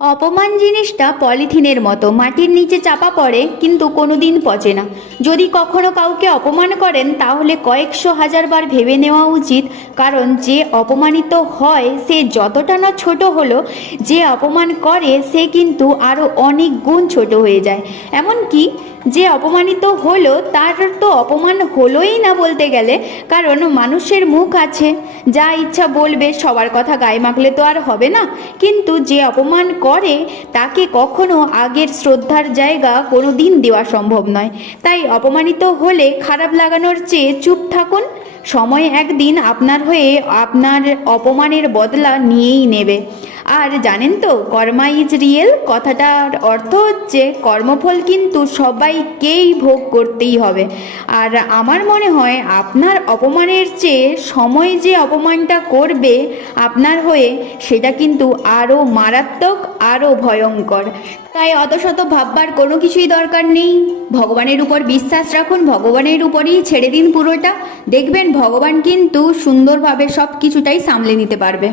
অপমান জিনিসটা পলিথিনের মতো, মাটির নিচে চাপা পড়ে কিন্তু কোনোদিন পচে না। যদি কখনো কাউকে অপমান করেন তাহলে কয়েকশো হাজার বার ভেবে নেওয়া উচিত, কারণ যে অপমানিত হয় সে যতটা না ছোট হলো, যে অপমান করে সে কিন্তু আরও অনেক গুণ ছোট হয়ে যায়। এমনকি যে অপমানিত হলো তার তো অপমান হলোই না বলতে গেলে, কারণ মানুষের মুখ আছে, যা ইচ্ছা বলবে, সবার কথা গায়ে মাখলে তো আর হবে না। কিন্তু যে অপমান করে তাকে কখনো আগের শ্রদ্ধার জায়গা কোনো দিন দেওয়া সম্ভব নয়। তাই অপমানিত হলে খারাপ লাগানোর চেয়ে চুপ থাকুন। সময় একদিন আপনার হয়ে আপনার অপমানের বদলা নিয়েই নেবে। আর জানেন তো, কর্মা ইজ রিয়েল কথাটার অর্থ হচ্ছে কর্মফল কিন্তু সবাইকেই ভোগ করতেই হবে। আর আমার মনে হয় আপনার অপমানের চেয়ে সময় যে অপমানটা করবে আপনার হয়ে, সেটা কিন্তু আরও মারাত্মক, আরও ভয়ঙ্কর। তাই অত শত ভাববার কোনো কিছুই দরকার নেই। ভগবানের উপর বিশ্বাস রাখুন, ভগবানের উপরই ছেড়ে দিন পুরোটা। দেখবেন ভগবান কিন্তু সুন্দরভাবে সব কিছুটাই সামলে নিতে পারবে।